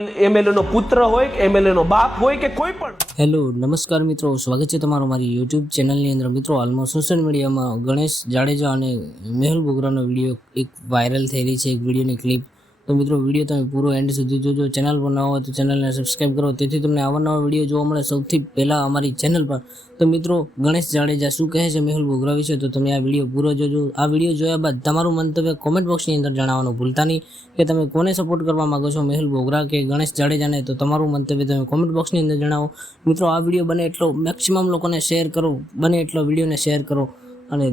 MLA નો પુત્ર હોય કે એમએલએ નો બાપ હોય કે કોઈ પણ. હેલો નમસ્કાર મિત્રો, સ્વાગત છે તમારું મારી યુટ્યુબ ચેનલની અંદર. મિત્રો, હાલમાં સોશિયલ મીડિયામાં ગણેશ જાડેજા અને મેહુલ બોગરાનો વિડીયો એક વાયરલ થઈ રહી છે, એક વિડીયોની ક્લિપ. તો મિત્રો, વિડીયો તમે પૂરો એન્ડ સુધી જોજો. ચેનલ પર નવા હોય તો ચેનલને સબસ્ક્રાઈબ કરો, તેથી તમને અવારનવા વિડીયો જોવા મળે સૌથી પહેલાં અમારી ચેનલ પર. તો મિત્રો, ગણેશ જાડેજા શું કહે છે મેહુલ બોગરા વિશે, તો તમે આ વિડીયો પૂરો જોજો. આ વિડીયો જોયા બાદ તમારું મંતવ્ય કોમેન્ટ બોક્સની અંદર જણાવવાનું ભૂલતા નહીં કે તમે કોને સપોર્ટ કરવા માગો છો, મેહુલ બોગરા કે ગણેશ જાડેજાને. તો તમારું મંતવ્ય તમે કોમેન્ટ બોક્સની અંદર જણાવો. મિત્રો, આ વિડીયો બને એટલો મેક્સિમમ લોકોને શેર કરો, બને એટલો વિડીયોને શેર કરો, અને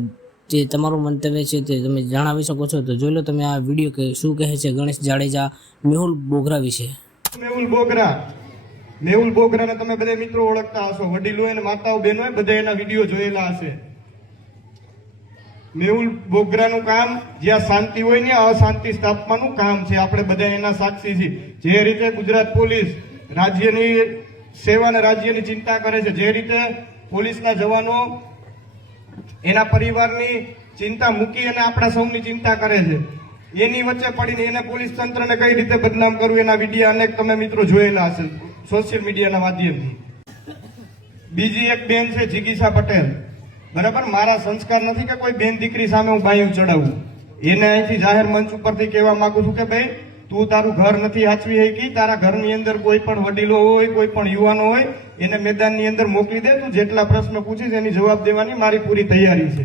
જે તમારું મંતવ્ય છે તે તમે જણાવી શકો છો. તો જોઈ લો તમે આ વિડીયો કે શું કહે છે ગણેશ જાડેજા મેહુલ બોગરા વિશે. મેહુલ બોગરાને તમે બધા મિત્રો ઓળખતા હશો, વડીલો અને માતાઓ બહેનો બધા એના વિડીયો જોયેલા હશે. મેહુલ બોગરાનું કામ જ્યાં શાંતિ હોય ને અશાંતિ સ્થાપવાનું કામ છે. આપણે બધા એના સાક્ષી છીએ. જે રીતે ગુજરાત પોલીસ રાજ્યની સેવા અને રાજ્યની ચિંતા કરે છે, જે રીતે પોલીસના જવાનો એના પરિવારની ચિંતા મૂકી અને આપણા સૌની ચિંતા કરે છે, એની વચ્ચે પડીને એને પોલીસ તંત્રને કઈ રીતે બદનામ કરવું, એના વિડીયો અનેક તમે મિત્રો જોયેલા હશે સોશિયલ મીડિયાના માધ્યમથી. બીજી એક બેન છે જિગીસા પટેલ, બરાબર. મારા સંસ્કાર નથી કે કોઈ બેન દીકરી સામે હું બાયું ચડાવું. એને અહીંથી જાહેર મંચ ઉપરથી કહેવા માંગુ છું કે ભાઈ, તું તારું ઘર નથી હાચવી શકી, તારા ઘરની અંદર કોઈ પણ વડીલો હોય, કોઈ પણ યુવાનો હોય, એને મેદાનની અંદર મોકલી દે. તું જેટલા પ્રશ્ન પૂછીશ એની જવાબ દેવાની મારી પૂરી તૈયારી છે.